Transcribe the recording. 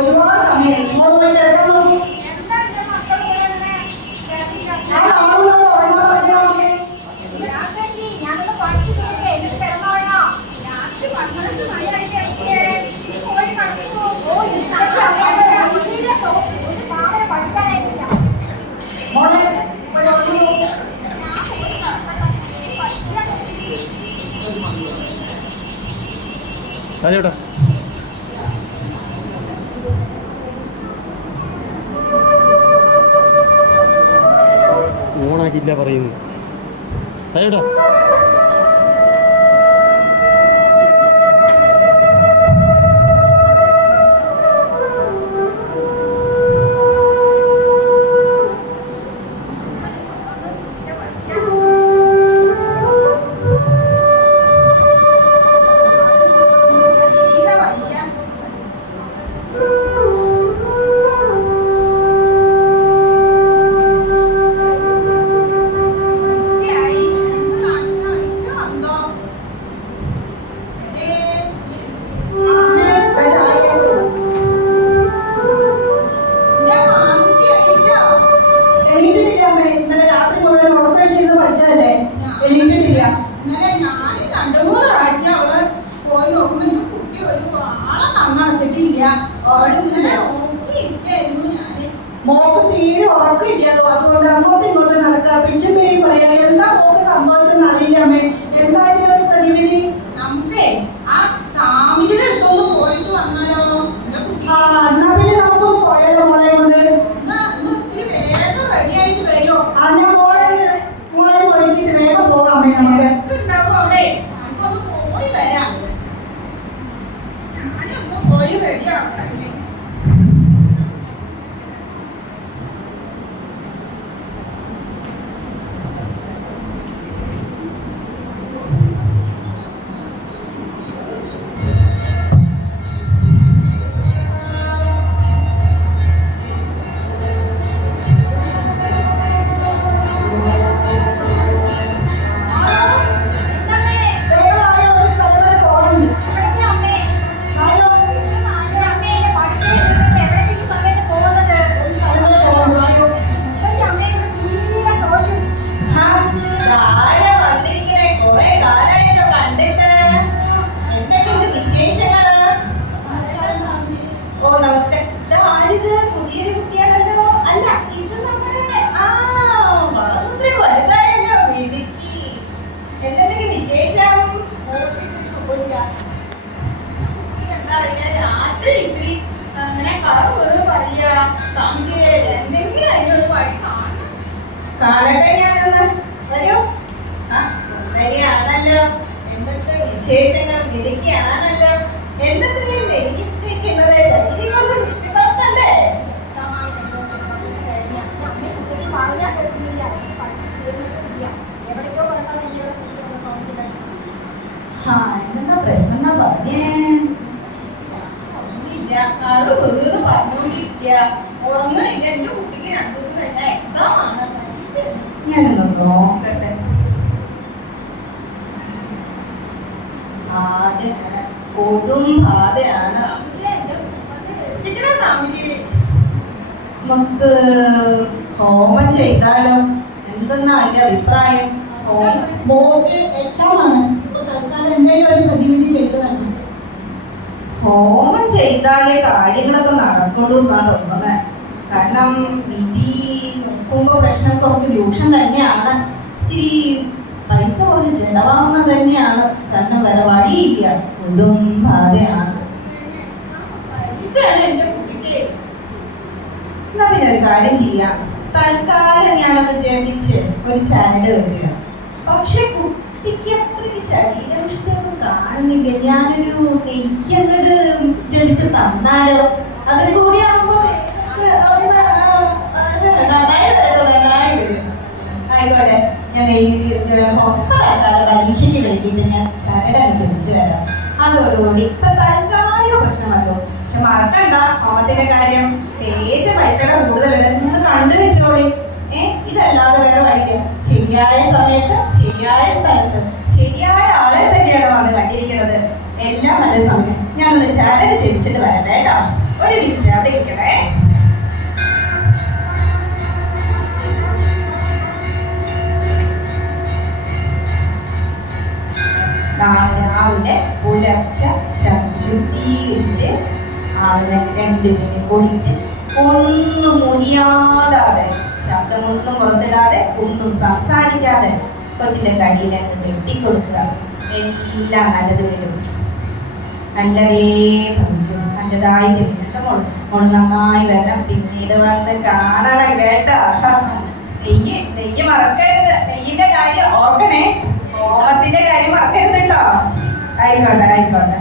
ഒരുപാട് സമയമായി. ഇങ്ങോട്ട് പോയി കിടക്കാൻ നോക്കൂ. സാരിയോട്ടാ ഓണാക്കിയില്ല പറയുന്നു. സാരിയോട്ടാ മോക്ക് തീരെ ഉറക്കില്ല. അതുകൊണ്ട് അങ്ങോട്ടും ഇങ്ങോട്ടും നടക്കുക. പിച്ചും പറയാ എന്താ മോക്ക് സംഭവിച്ചെന്ന് അറിയില്ല അമ്മേ. എന്താ ഇതിനൊരു പ്രതിവിധി? നമുക്കേ ആ സ്വാമിജിയുടെ അടുത്തൊന്ന് പോയിട്ട് വന്നാലോ? എന്നാ പിന്നെ നമുക്കൊന്ന് പോയാലോ മോളെ കൊണ്ട്? ഒത്തിരി വേഗം റെഡി ആയിട്ട് വരുമോ? ഞാൻ മോളെ പോയിട്ട് വേഗം പോകാം അമ്മേ. നമുക്ക് ഉണ്ടാവും അവിടെ. നമുക്കൊന്ന് പോയി വരാം. ഞാനൊന്ന് പോയി റെഡി ആവട്ടെ. കാണട്ടെ ഞാനൊന്ന്. വരൂ. ശരിയാണല്ലോ. എന്തൊക്കെ വിശേഷങ്ങൾ മിടുക്കിയാണല്ലോ. എന്തെങ്കിലും മെരുകിപ്പിക്കുന്നത് ശരീരമൊന്നും വിട്ടുപറത്തണ്ടേ? എന്താ പ്രശ്നം എന്നാ പറഞ്ഞേ? ഒന്നുമില്ല. അത് വെറുതെ പറഞ്ഞോണ്ടിരിക്കുക. ഉറങ്ങണില്ല. എന്റെ കുട്ടിക്ക് 2 ദിവസം കഴിഞ്ഞാൽ എക്സാം ആണ്. ഞാനൊന്ന് നോക്കട്ടെ. ബാധയാണ്, കൊടും ബാധയാണ്. നമുക്ക് ഹോമം ചെയ്താലോ? എന്തെന്നാ അതിന്റെ അഭിപ്രായം? മോക്ക് എക്സാം ആണ്. തൽക്കാലം എന്തെങ്കിലും ഒരു പ്രതിവിധി ചെയ്തു തരണം. ഹോമം ചെയ്താലേ കാര്യങ്ങളൊക്കെ നടക്കുള്ളൂ എന്നാ തോന്നുന്നത്. കാരണം വിധി നോക്കുമ്പോ പ്രശ്നം കുറച്ച് രൂക്ഷം തന്നെയാണ്. ഇച്ചിരി പൈസ കുറച്ച് ചെലവാകുന്നത് തന്നെയാണ്. തന്നെ വേറെ വഴിയില്ല. ഒന്നും ബാധയാണ്. എന്നാ പിന്നെ ഒരു കാര്യം ചെയ്യാം. തൽക്കാലം ഞാനൊന്ന് ജപിച്ച് ഒരു ചരട് വെക്കുക. പക്ഷെ കുട്ടിക്ക് അത്രയ്ക്ക് ശരീരപുഷ്ടിയൊന്നും കാണുന്നില്ല. ഞാനൊരു നെയ്യങ്ങട് ജപിച്ച് തന്നാലോ? അതിൽ കൂടി ആകുമ്പോ ആയിക്കോട്ടെ. ഞാൻ മൊത്തം പരീക്ഷയ്ക്ക് വേണ്ടിയിട്ട് ഞാൻ ചരടങ്ങ് ജപിച്ചു തരാം. അതോടുകൂടി ഇപ്പൊ താൽക്കാലിക പ്രശ്നമല്ലോ. പക്ഷെ മറക്കണ്ട ഓണത്തിന്റെ കാര്യം. ദേശം പൈസയുടെ കൂടുതലുണ്ട്. കണ്ടു വെച്ചോളി. ഇതല്ലാതെ വേറെ വഴിയില്ല. ശരിയായ സമയത്ത് ശരിയായ സ്ഥലത്ത് ശരിയായ ആളെ തന്നെയാണ് വന്ന് കണ്ടിരിക്കുന്നത്. എല്ലാം നല്ല സമയം. ഞാനൊന്ന് ചരട് ജപിച്ചിട്ട് വരട്ടെ കേട്ടോ. ഒരു മിനിറ്റ്. അവിടെ ഇരിക്കണേ. രാവിലെ പുലർച്ച ശുദ്ധീകരിച്ച് ആളുകൾ രണ്ടുപേരും കുളിച്ച് ഒന്നും മുനിയാടാതെ ശബ്ദമൊന്നും പുറത്തിടാതെ ഒന്നും സംസാരിക്കാതെ കൊച്ചിൻ്റെ കയ്യിലേക്ക് വെട്ടിക്കൊടുക്കുക. എല്ലാം നല്ലത് വരും, നല്ലതേ ഭവിക്കും, നല്ലതായിട്ട് മോള് മോള് നന്നായി വരണം. പിന്നീട് വന്ന് കാണണം കേട്ടോ. നെയ്യ് മറക്കരുത്, നെയ്യിന്റെ കാര്യം ഓർക്കണേ, ഓമത്തിന്റെ കാര്യം മറക്കരുത് കേട്ടോ. ആയിക്കോട്ടെ ആയിക്കോട്ടെ.